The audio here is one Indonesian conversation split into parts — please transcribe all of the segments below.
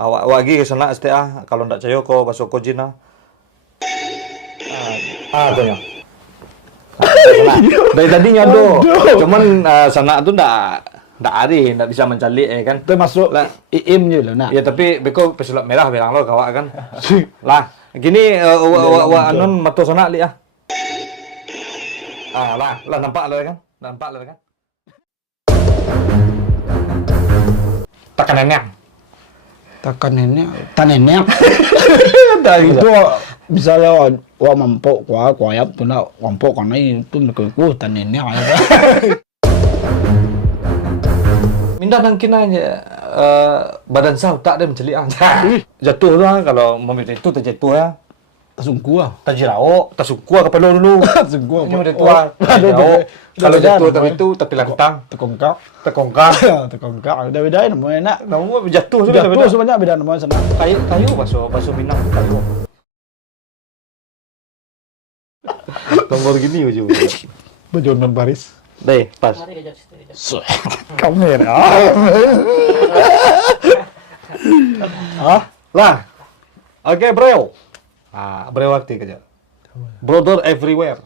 awak lagi ke sana STA kalau ndak cayo ko baso ko jina. Tanya. Dari tadi nyado. Cuman sana tuh ndak ndak bisa mencalik kan. Itu masuk lah IM je lah nak. Ya tapi beko pesulap merah bilang lo kawak kan. Lah, gini anon mato sana li ah. Lah nampak lo kan? Nampak lo kan? Tekan nenek. Takkan nenek, tan nenek. Itu misalnya wah mampok kuayap tu nak mampok karena itu mereka tan nenek. Minda nang kina badan sah tak ada menceli ah. Jatuh tu kalau memilih itu terjatuh ya. Tasungku ah. Tajirao, tasukua ke pelo dulu. Tasungku. Ini udah tua. Kalau jatuh tapi itu tapi langtang. Tekongkak. Tekongkak. Udah bedain namanya nak. Namu jatuh sebanyak beda namanya sana. Kayu baso Minang kayu. Tombol gini ujung. Bejonan baris. Deh, pas. Kamera. Lah. Oke, bro. Bro waktu kerja. Brother everywhere.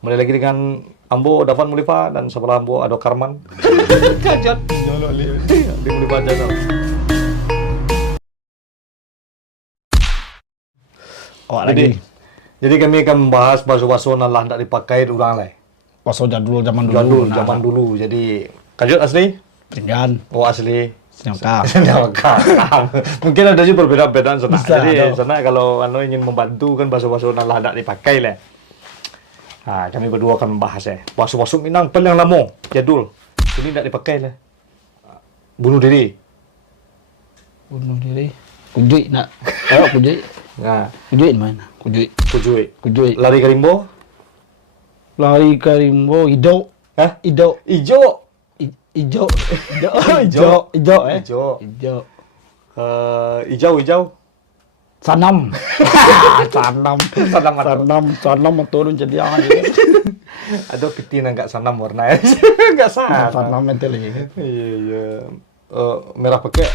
Mulai lagi dengan Ambo Davan Mulifa dan sebelah Ambo ada Karman. Kajat. Nyolok di Mulifa Channel. Jadi kami akan membahas baso-baso yang lah tidak dipakai ulang lah. Baso jadul zaman dulu. Jadi kajut asli? Pinggan. Oh asli. Senyaka. Mungkin ada juga perbedaan-perbedaan sana. Bisa, jadi sana kalau ingin membantu kan baso-baso yang lah tidak dipakai lah. Kami berdua akan membahas ya. Baso-baso Minang paling lama, jadul. Ini tidak dipakai lah. Bunuh diri. Kujui nak. Kujui. Nah, Kujui mana? Kujui. Lari ke rimbo? Lari ke rimbo hijau. Ijo. Hijau. Hijau. Sanam turun jadi apa Ada piti enggak sanam warna enggak sanam itu lagi. Iya. Merah pakai.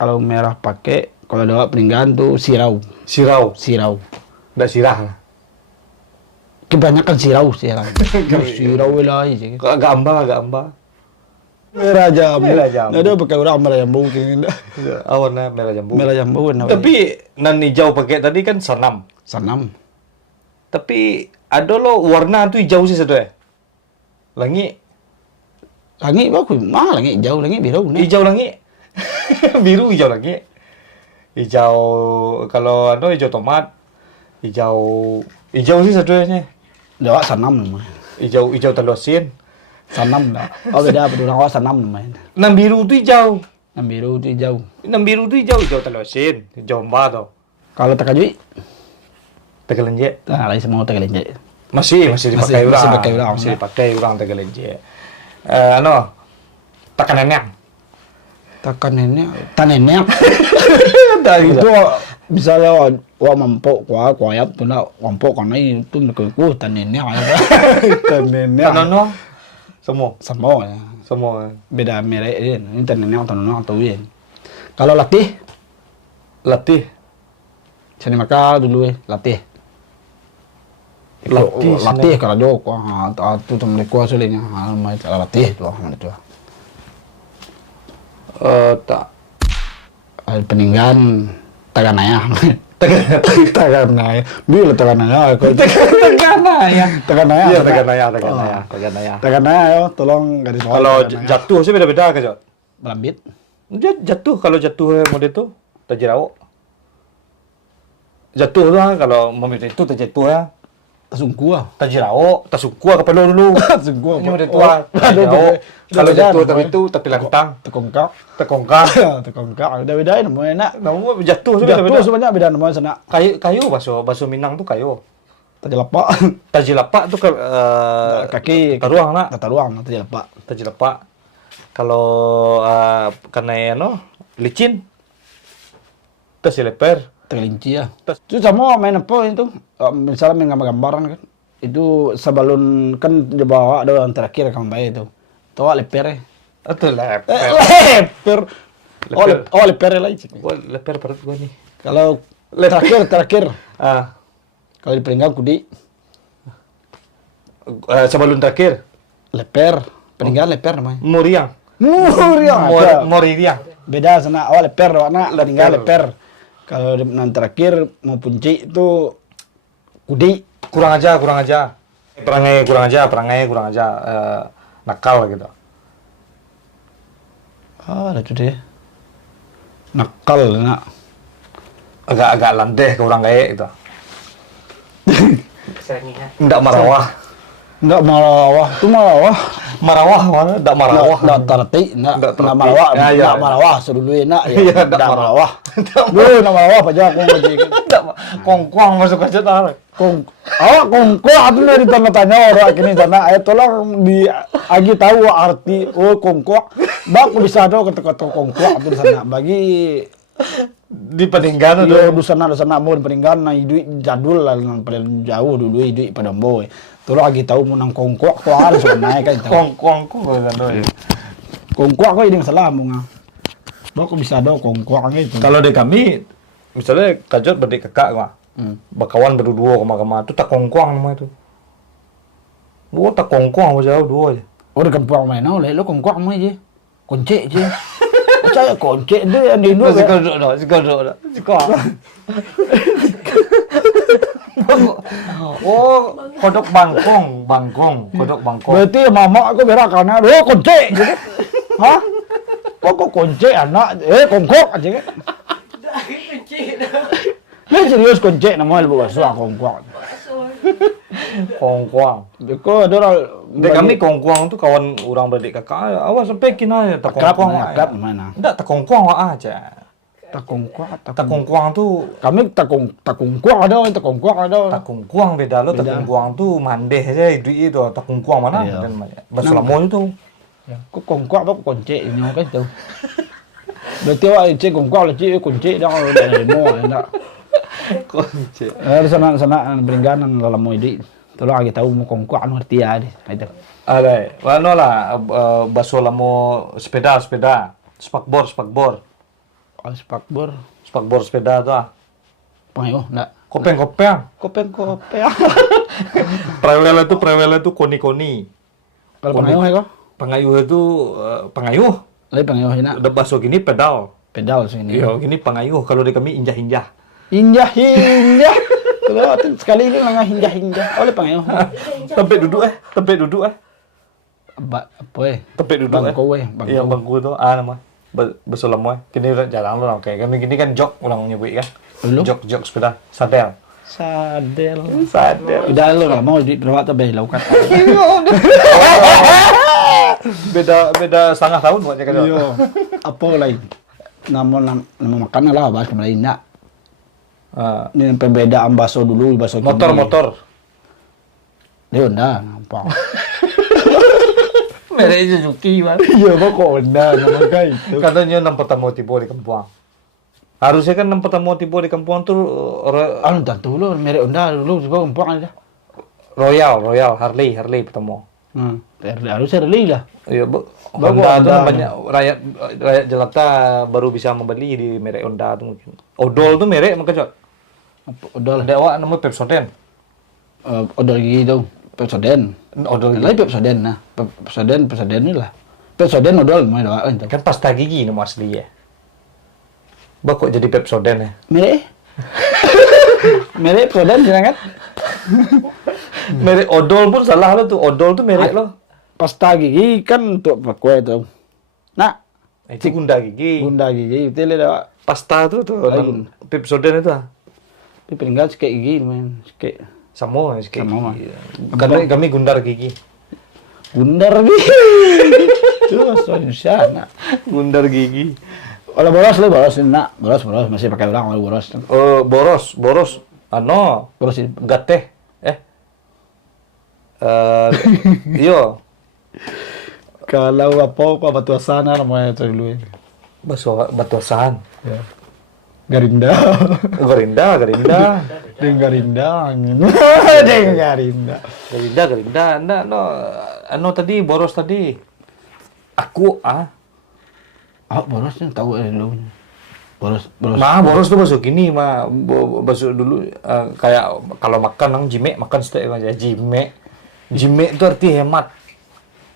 Kalau merah pakai, kalau ada peninggalan tuh sirau. Enggak sirah. Kebanyakan sirau. Sirau lah aja. Agak amba. Merah jambu. Ada pakai orang merah jambu kini. Warna merah jambu. Tapi nan hijau pakai tadi kan sanam. Tapi ada lo warna tuh hijau sih satu ya. Langit bagus. Langit hijau, langit biru. Hijau langit. Biru hijau langit. Hijau kalau hijau tomat. Hijau sih satu ya. Jawab sanam namanya. Hijau telur asin. Sanam dah. Beda peduli awak sanam namanya. Nam biru tu hijau. Hijau telur asin. Hijau mbak tu. Kalau tekajui? Tegalenje. Lain semua tegalenje. Masih dipakai orang. Masih dipakai orang tegalenje. Tekan nenek. Tan nenek. Itu misalnya wah mampok kuayap tu nak mampok karena itu mereka tan nenek. Tanono. Semua. Beda merek dia. Ini tan nenek tahu ya. Kalau latih. Sini maka dulu latih kalau jok tu teman aku aslinya latih tu itu. Tak. Peninggalan Taganaya. Bila Taganaya. Taganaya yo, tolong garis bawah. Kalau jatuh sih beda-beda ke Jot. Melambit. Kalau jatuh model itu tajirao. Jatuh lah kalau memilih itu terjatuh ya. Tasungku ah. Tajirao, tasukua ke pelo dulu. Tasungku. Ini udah tua. Kalau jatuh tapi langtang. Tekongkak. Udah bedain namanya nak. Namu jatuh sebanyak beda namanya sana. Kayu baso Minang tuh kayu. Tajelapak tuh kaki taruang nak. Tajelapak. Kalau karena licin. Tas leper. Terkelinci ya. Itu sama main apa itu? Misalnya main gambar-gambaran kan. Itu sebelum kan di bawah ada yang terakhir kan baik itu. Tahu leper ya? Itu leper. Leper. leper lagi. Gua leper perut gua nih. Kalau terakhir Ah, kalau di Peninggalan Kudi sebelum terakhir leper, Peninggalan leper namanya. Moriang. Moriang. Beda sana awal leper, warna Leper. Peninggalan leper. Kalau yang terakhir mau punci itu Kudi. Kurang aja. Perangai kurang aja. Nakal gitu. Ada itu deh. Nakal nak. Agak landeh ke orang kayak gitu. Serangihan. Enggak marawah. Enggak marawah, itu marawah. Marawah mana? Enggak marawah. Enggak terti, enggak marawah. Ya, ya. Enggak marawah, sedulu enak ya. Iya, Enggak ndak marawah. Ndak Duh, enggak marawah apa aja aku ngaji. Enggak kongkuang masuk aja tahu. Kongko itu dari tanya-tanya orang kini sana. Ayo tolong di agi tahu arti kongko. Bak bisa do kata-kata kongko itu di sana. Bagi Di Peninggalan yo di sana mau di Peninggalan na hidup jadul lah paling jauh dulu hidup pada boy. Tolong agi tahu menang kongko ko harus naik kan tahu. kongkuang kan tuh. Kongko ko ini salah bunga. Bak bisa do kongko gitu. Kalau di kami misalnya kajot berdek kakak mah. Bakawan berdua kemana-kemana itu tak kongkuang namanya itu. Gua tak kongkuang jauh dua aja. Oh di kampung mana lo kongko mau aja. Konce aja. Saya konce dia yang di Indo. Sekolah. Oh, kodok bangkong. Berarti mama aku berak karena konce gitu. Hah? Kok konce anak kongkok aja kan. Ini serius konce namanya lebih bahasa kongkok. Kongkuang. Beko ada orang Dek kami kongkuang tuh kawan orang berdek kakak. Awas sampai kina ya tak kongkuang. akrab mana? Enggak tak kongkuang aja. Tak kongkok, Tak kongkuang tuh kami tak kongkok ada orang tak kongkok ada orang. tak kongkuang beda lo. Tak Beda. kongkuang tuh mandeh aja itu tak kongkuang mana Iya. dan namanya. Bahasa Lampung itu. Kok kongkok apa konce ini kan tahu. Berarti awak cek kongkok lah cek konce dah kalau dah demo enggak. Kunci. Di sana Peninggalan dalam mau ide. Tolong agi tahu mau kongkok anu arti ya deh. Itu. Ada. Mana lah bahasa Lampung sepeda. Spakbor. Oh, spakbor. Spakbor sepeda tuh. Pengayo enggak. Kopeng. Kopeng. Prewel itu koni. Kalau pengayo ya kok? Pengayuh itu pengayuh. Lagi pengayo ini Udah bahasa gini pedal. pedal sini. Iya, gini pengayuh. Kalau di kami injah. Injah. Kalau sekali ini nggak hinjah. Oleh pengayo. Tempat duduk. Apa ya? Tempat duduk. Bangku weh. Iya, bangku itu. Nama. Bahasa Lampung. Kini udah jarang lo kayak kami gini kan jok orang nyebut kan. Lu? Jok sepeda. Sadel. Udah lu nggak mau di perawat tapi laukat. Beda setengah tahun buatnya kan. Iya. Apa lagi? Nama makanan lah bahas kembali enggak. Ini perbedaan bakso dulu, bakso kini. Motor. Dia Honda, apa? Merek Suzuki man. Iya, kok Honda nama kayak itu. Katanya nampak tamu tipe di kampung. Harusnya kan nampak tamu tipe di kampung tuh Anu tentu lu merek Honda dulu juga umpang aja. Royal, Harley pertama. Harusnya reli lah. Iya, Bagus, Honda tuh Honda. banyak rakyat jelata baru bisa membeli di merek Honda tuh mungkin. Odol tuh merek makanya. Odol. Ada awak namanya Pepsodent. Odol gigi itu. Pepsodent. Odol Lain Pepsodent nah. Pepsodent ini lah. Pepsodent odol mau doa itu. kan pasta gigi nama asli ya. Kok jadi Pepsodent ya? Merek. Merek Pepsodent jangan. Merek odol pun salah lo tuh. Odol tuh merek lo. Pasta gigi kan untuk pakai itu. Nah, Itu gunda gigi. bunda gigi itu lah. Pasta tuh Lain. Pepsodent itu. Tapi peninggal sikit gigi main sikit. Sama. Sama. Kami gundar gigi. Gundar gigi. Itu so Indonesia. Gundar gigi. Kalau boros nak. Boros masih pakai orang kalau boros. Boros. Ano? Boros ini. Gateh. Iyo. Kalau apa batu asana namanya itu dulu. Batuasan. Ya. Garinda. Garinda. Deng Garinda. Nggak, no. Ano tadi, boros tadi. Aku, Oh, borosnya tahu dulu. Boros. Boros tuh bahasa gini bahasa dulu kayak kalau makan nang jime makan steak aja jime. Jime itu arti hemat.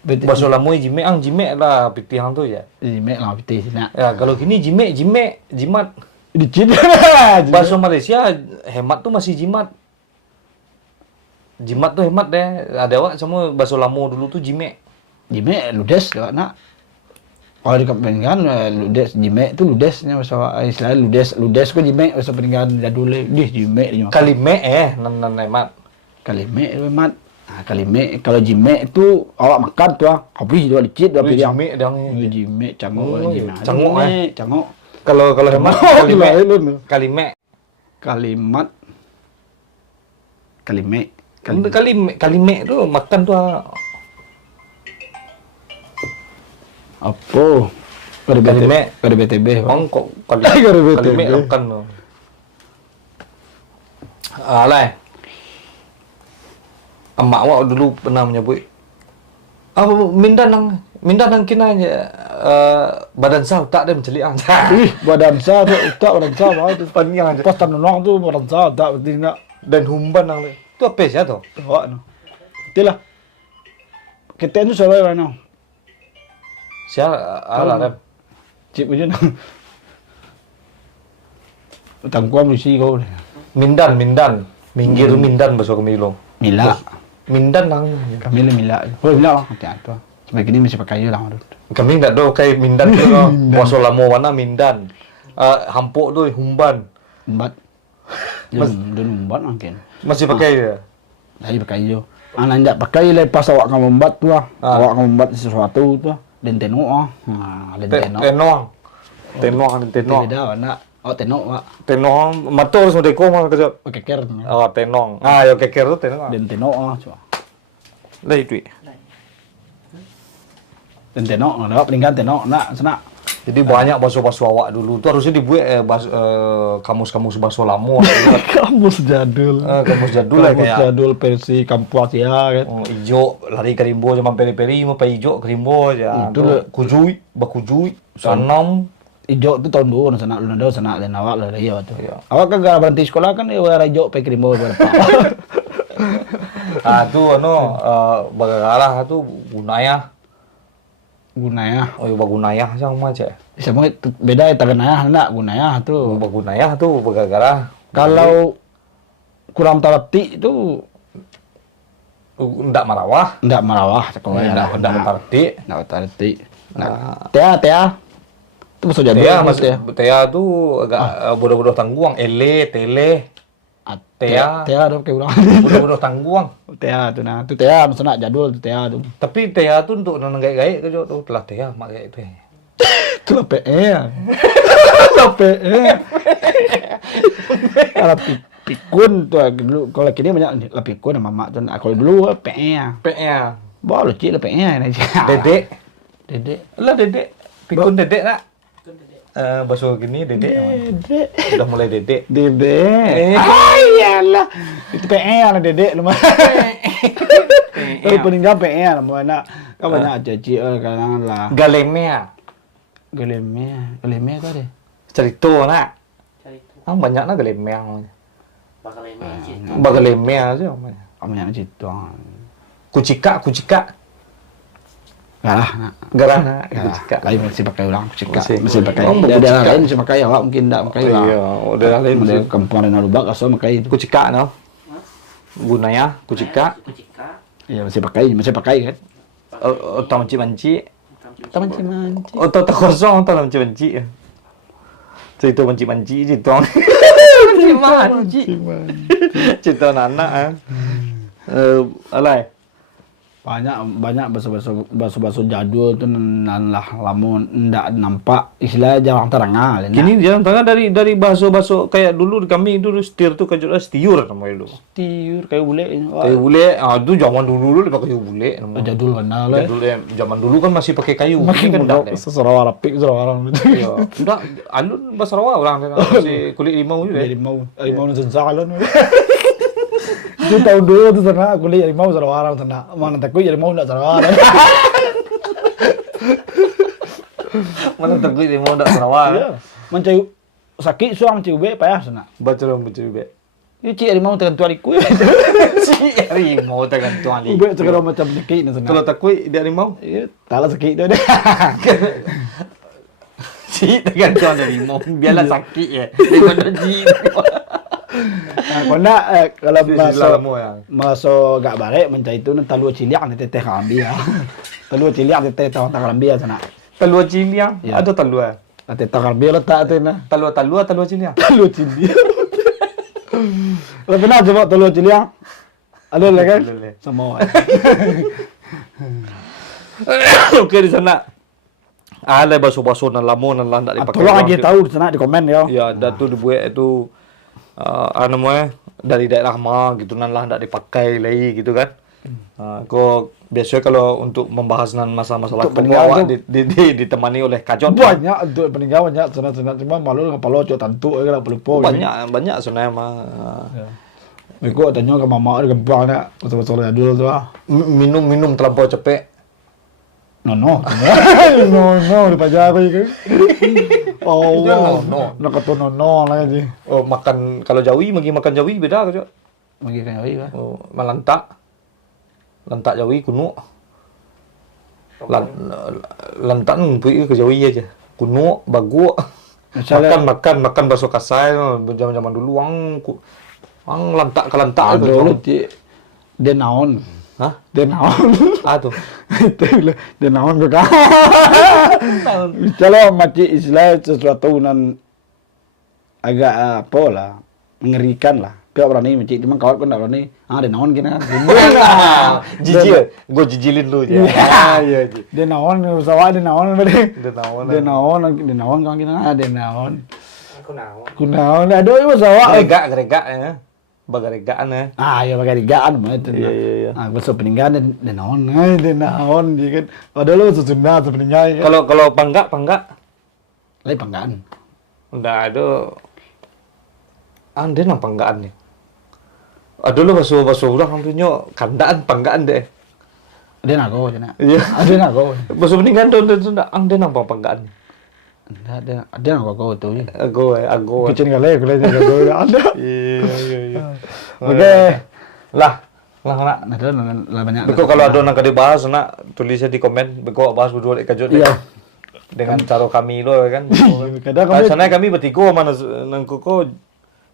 Bahasa lamu jime jime lah pitih tuh ya. Jime lah piti sini. Ya kalau gini jimat. Dicit. Bahasa Malaysia hemat tuh masih jimat. Jimat tuh hemat deh. Ada awak semua bahasa lamu dulu tuh jime. Jime ludes doa nak. Kalau di peninggalan ludes jime itu ludesnya bahasa istilahnya ludes kok jime bahasa peninggalan jadul deh jime. Kalime nan hemat. Kalime hemat. Nah, kalime kalau jime itu awak makan tuh habis dua dicit dua piring. Jime dong. Jime cangok jime. Cangok. Kalau hemat kalime. Kalime itu makan tuh apa? Kada BTB. Kok kalime makan tuh. Alay. Emak awak dulu pernah menyebut mindan nang kina badan sah tak ada mencelik Badan sah itu panjang aja. Pas tanong tu badan sah tak berarti nak dan humban nang itu apa sih tu? Awak no. Itulah. Kita itu salah mana? Alah Cip aja no. Utang kuam mesti kau. Mindan. Minggir mindan bahasa kami lo. Mila. Mindan nang. Kami le mila. Oh mila lah kata tu. Sampai kini masih pakai lah. Kami tak tahu kayak mindan tu lo. Bahasa lama mana mindan. Hampuk tu humban. Umbat. Dan umbat mungkin. Masih pakai dia. Lagi pakai jo. Anak tidak pakai lepas awak kamu membat tu lah. Awak kamu membat sesuatu tu. Dan tenok ah. Tenong. Beda nak. Oh tenok pak. Tenong matur harus merdeka mah kerja. Keker. Oh tenong. Yo keker tu tenong. Dan tenok ah cuma. Lah itu. Dan tenok nak peninggalan tenok nak senak. Jadi banyak bahasa-bahasa awak dulu tu harusnya dibuat kamus-kamus bahasa lama. Kamus jadul. Kamus jadul lah Kamus kayak. jadul versi kampung Asia kan. Ijo lari ke rimbo zaman peri-peri mau pe ijo ke rimbo aja. Itu lah. Bakujui, sanam. Ijo tu tahun dulu senak lu nado senak dan awak lah iya tu. Iya. Awak kan gak berhenti sekolah kan ya ijo pe kirimbo berapa. Tu bagagalah tu gunaya. Gunaya. Oh, bagunaya sama aja. Sama beda ya taganaya nak gunaya tu. Bagunaya tu bagagara. Kalau kurang talati itu ndak marawah. ndak marawah sekolah Ndak mentarti. ndak talati. Nah, tea. Itu bahasa jadul. Tea tu agak bodoh-bodoh tangguang, tele. Tea ada kayak ulang. bodoh-bodoh tangguang. Tea tu nah, tu tea maksudnya jadul tu tea tu. Tapi tea tu untuk nang gaya-gaya tu tu telah tea mak gaya tu. Itu lah PE. Lah PE. Kalau pikun tu dulu kalau kini banyak lah pikun sama mak tu. Kalau dulu PE. Boleh cik lah PE ni. Dedek. Lah dedek. Pikun dedek tak? Bahasa gini dedek. Sudah mulai dedek. Dedek. Iyalah. Itu PE lah dedek lumayan. Kalau peninggal PE lah mana. Kan banyak cik kadang lah. Galemea Galemea tu ada. cerita nak. Banyak nak galemea. Bagalemea je. Banyak cerita. Kucika. Garah nak. Garah nak. Kucika. Lain masih pakai ulang kucika. Masih Masih pakai. Oh, Ada kucika. lain masih pakai awak mungkin tak pakai lah. Iya, udah lain Ada masih. kampung ada lubak asal pakai itu. Kucika no. Gunaya kucika. Iya masih pakai kan. Tahu manci. Taman ciman. Tahu kosong tahu manci. Cerita manci cerita. Manci. Cerita anak alai. Banyak bahasa jadul tu nan lah lamun ndak nampak istilah jarang terang Gini jalan tengah dari bahasa kayak dulu kami dulu setir tu kajut setiur namanya dulu. tiur kayak bule Kayu bule, itu zaman dulu pakai kayu bule namanya. jadul mana lah. Zaman dulu kan masih pakai kayu. Makin Ini kan muda ndak deh. Sarawak orang itu. Iya. Enggak, alun bahasa Sarawak orang masih kulit limau juga. Dari mau nonton salon. Itu tahun dulu tu sana kuliah mau Sarawak sana. Mana takut jadi mau nak Sarawak. Mana takut dia mau dak Sarawak. Iya. Mencari sakit suang mencari ube payah sana. Betul be. Ini cik harimau tekan tuan iku. Si harimau tekan tuan li. Ube segala macam sakit na sana. Kalau takut dia harimau. Iya, taklah sakit dia. Si tekan tuan harimau. Biarlah sakit ya. Daripada jin. Kau nak kalau ya. masuk gak barek mencari itu talua ciliak ni teteh Kalambia. Talua ciliak teteh tahu Kalambia sana. Telur ciliang. Ya. Ada telur. Teteh Kalambia letak tu na. Telur ciliang. Talua ciliak. Kalau pernah coba talua ciliak? Ada lah kan? Alul, eh. Semua. Okey di sana. Ada baso-baso nan lamo nan landak dipakai. Tolong aja tahu di sana di komen ya. Ya, dah tu dibuat itu anu mah dari daerah mah gitu nan lah ndak dipakai lagi gitu kan. Kok biasanya kalau untuk membahas nan masalah-masalah Untuk peninggalan awak tu- ditemani oleh kajot. Banyak untuk peninggalan banyak sana-sana cuma malu kepala cok tantu ke lah pelupa. Banyak sebenarnya mah. Beko tanya ke mama dia gempang nak betul-betul dulu tu ah. Minum terlampau cepet. No. No, di pajar aku ke. Oh, No. nak kata no lagi. Oh, makan kalau Jawi makan Jawi beda kajot. Bagi kan awi bah. Oh, malantak. Lantak Jawi kuno. Lantak pergi ke Jawi aja. Kuno, bagu. Misalnya Makan bakso kasai zaman dulu ang lantak ke lantak ada lu dia naon. Hah? Dia naon. Ah tu. Itu dia naon ke kau. Misalnya macam istilah sesuatu nan agak apa lah mengerikan lah. Kau berani macam cuma kau pun tak berani. Dia naon kena. Jijil. Gue jijilin lu je. Iya. Dia naon pesawat dia naon berarti. Dia naon. Dia naon kau kena. Dia naon. Aku naon. Ku naon. Aduh pesawat. Geregak ya. Bagaregaan ya. Ya pakai digaan mah itu. Iya. Besok peninggalan dia naon. Dia naon dia kan. Padahal lu sesunda sebenarnya. Kalau panggak. Lain panggaan. Udah ada. Ande nang panggaan ni. Ada lu basuh ulang hampirnya kandaan panggaan deh. Dia nago je nak. Iya. Dia nago. Basuh meninggal tu ande nang panggaan. Dia nago tu je. Aku. Kecil kali aku lihat nago ada. Iya. Okey. Lah nak. Ada lah banyak. Beko kalau ada nak dibahas nak tulisnya di komen. Beko bahas berdua dek kajut. Iya. Dengan cara kami lo kan. Kadang kami Sana kami bertiga mana nang koko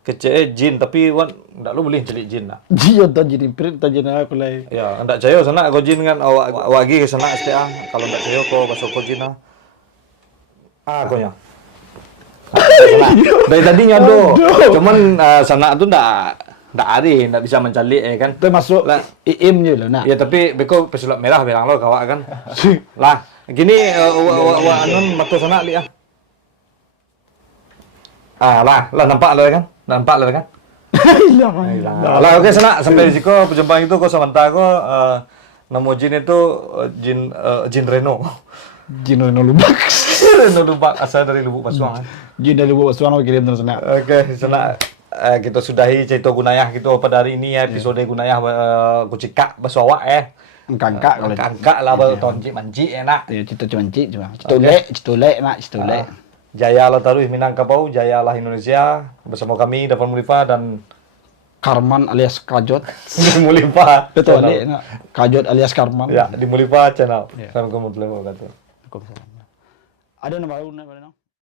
kecil jin tapi wan ndak lu boleh celik jin lah. dia tak jadi print tak jadi aku lai. Ya, ndak cayo sana kau jin kan awak lagi ke sana STA. Kalau ndak cayo kau masuk kau jin lah. Aku nya. Dari tadi nyado. Cuman sana tu ndak ndak bisa mencalik kan. Tu masuk lah IM je lah nak. Ya tapi beko pesulap merah bilang lo kawak kan. Lah, gini anun matu sana li ah. Lah nampak lo kan? Nampak lo kan? Lah oke sana sampai di situ perjumpaan itu kau sementara kau nama jin itu jin Reno. Jin Reno Lubak. Reno Lubak asal dari Lubuk Pasuang. Jin dari Lubak Pasuang aku kirim terus sana. Oke, sana kita sudahi cerita Gunayah gitu pada hari ini ya episode Gunayah kucikak basawak Angka kalau angka lah tonci manci enak. ya cita cumanci cuma. Citolek nak citolek. Jaya lah taruh Minangkabau, Jaya lah Indonesia bersama kami Dafan Mulifa dan Karman alias Kajot. di Mulifa. Betul Channel. nak. Kajot alias Karman. Ya, di Mulifa channel. Ya. Assalamualaikum warahmatullahi wabarakatuh. Ada nama baru nak.